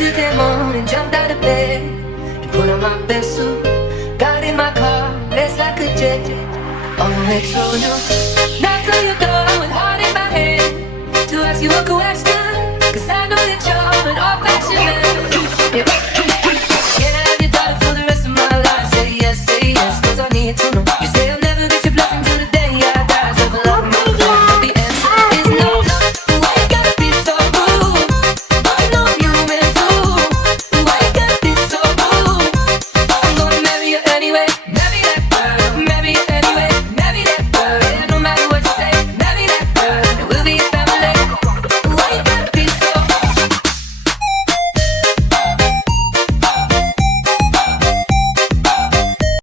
Yesterday morning, jumped out of bed and put on my best suit. Got in my car, raced like a jet. On the way to you, knocked on your door with